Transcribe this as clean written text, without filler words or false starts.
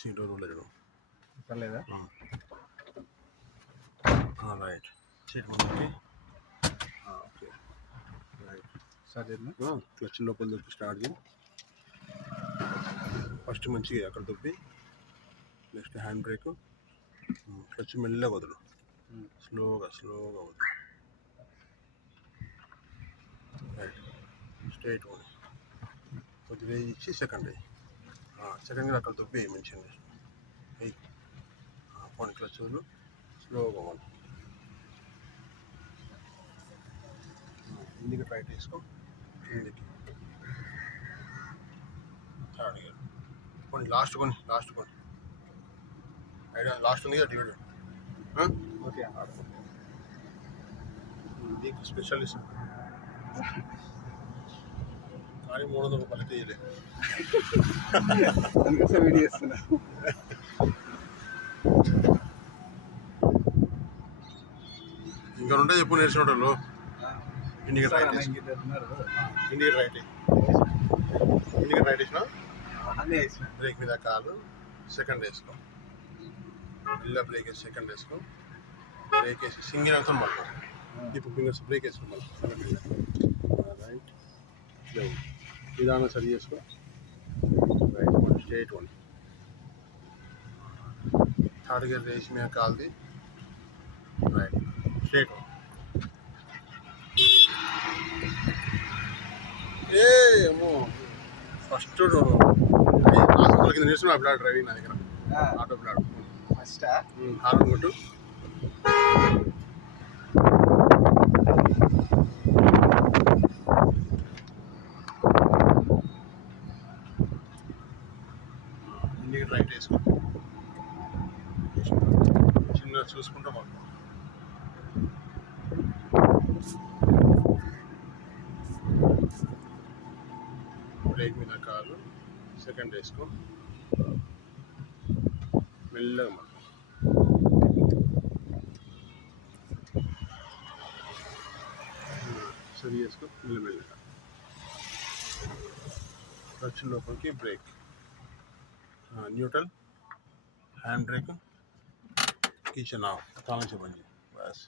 మంచి డోర్ లేదు పర్లేదా? రైట్ సీట్ మనకి ఓకే రైట్ స్టార్ట్ చేద్దాం. క్లచ్ లోపల దొప్పి స్టార్ట్ చేయి. ఫస్ట్ మంచిగా అక్కడ దొప్పి నెక్స్ట్ హ్యాండ్ బ్రేక్ క్లచ్ మెల్లగా వదులు స్లోగా వదులు రైట్ స్ట్రైట్ పోనీ కొద్దిగా ఇచ్చి సెకండ్ సెకండ్ అక్కడ దొప్పి మంచిగా వెయ్యి పోనీ క్లచ్ వదులు స్లోగా పోనీ కిందికి రైట్ వేసుకో కిందికి థర్డ్ గేర్ కొన్ని లాస్ట్ కొని ఐడియా లాస్ట్ ఉంది కదా డివైడ్ ఓకే దీనికి స్పెషలిస్ట్ కానీ 300 రూపాయలు తీయలే అందుకోసం వీడియో చేస్తున్నా. ఇంకా ఉంటే చెప్పు నేర్చుకుంటారు ఇండికేట్ రైట్ వేసినా బ్రేక్ మీద కాలు సెకండ్ వేసుకో ఇలా బ్రేక్ వేసి సెకండ్ వేసుకో బ్రేక్ వేసి సింగిల్ అవుతాం మళ్ళీ ఇప్పుడు ఫింగర్స్ బ్రేక్ వేసుకో మళ్ళీ రైట్ నిదానం సరి చేసుకో right one straight one third gear వేసి మీద కాల్ది రైట్ స్ట్రైట్ వన్ ఏమో ఫస్ట్ హాస్పిటల్ కింద నేర్చుకున్నా అప్పుడు డ్రైవింగ్ నా దగ్గర ఆటో ప్లాట్ ఫస్ట్ హార్న్ కొట్టు ఇండికేట్ రైట్ వేసుకో చిన్న చూసుకుంటా మాకు బ్రేక్ మీద కాలు సెకండ్ వేసుకో మెల్లగా మనం సరి చేసుకో మెల్లమెల్లగా క్లచ్ లోపలికి break neutral hand brake kitchen of తాళం చెప్పండి బస్